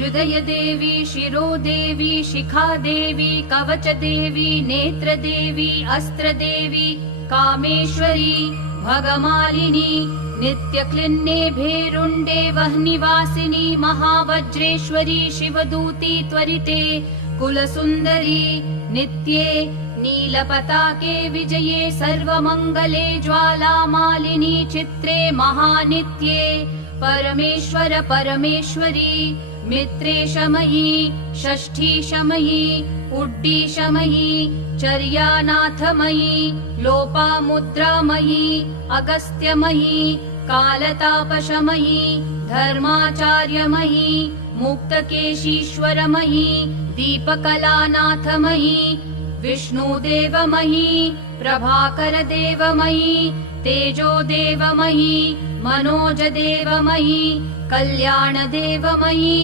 अभ्युदय देवी, शिरो देवी, शिखा देवी, कवच देवी, नेत्र देवी, अस्त्र देवी, कामेश्वरी, भगमालिनी, नित्यक्लिन्ने भेरुण्डे वह्निवासिनी, महावज्रेश्वरी, शिवदूती त्वरिते, कुलसुन्दरी, नित्ये नीलपताके विजये, सर्वमङ्गले, ज्वालामालिनी, चित्रे महानित्ये, परमेश्वर परमेश्वरी, मित्रे शमयी, षष्ठी शमयी, उड्डी शमयी, चर्यानाथमयी, लोपामुद्रामयी, अगस्त्यमयी, कालतापशमयी, धर्माचार्यमयी, मुक्तकेशीश्वरमयी, दीपकलानाथमयी, विष्णुदेवमयी, प्रभाकरदेवमयी, तेजोदेवमयी, मनोजदेवमयी, कल्याणदेवमयी,